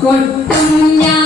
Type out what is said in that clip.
കൊട്ടും ഞാൻ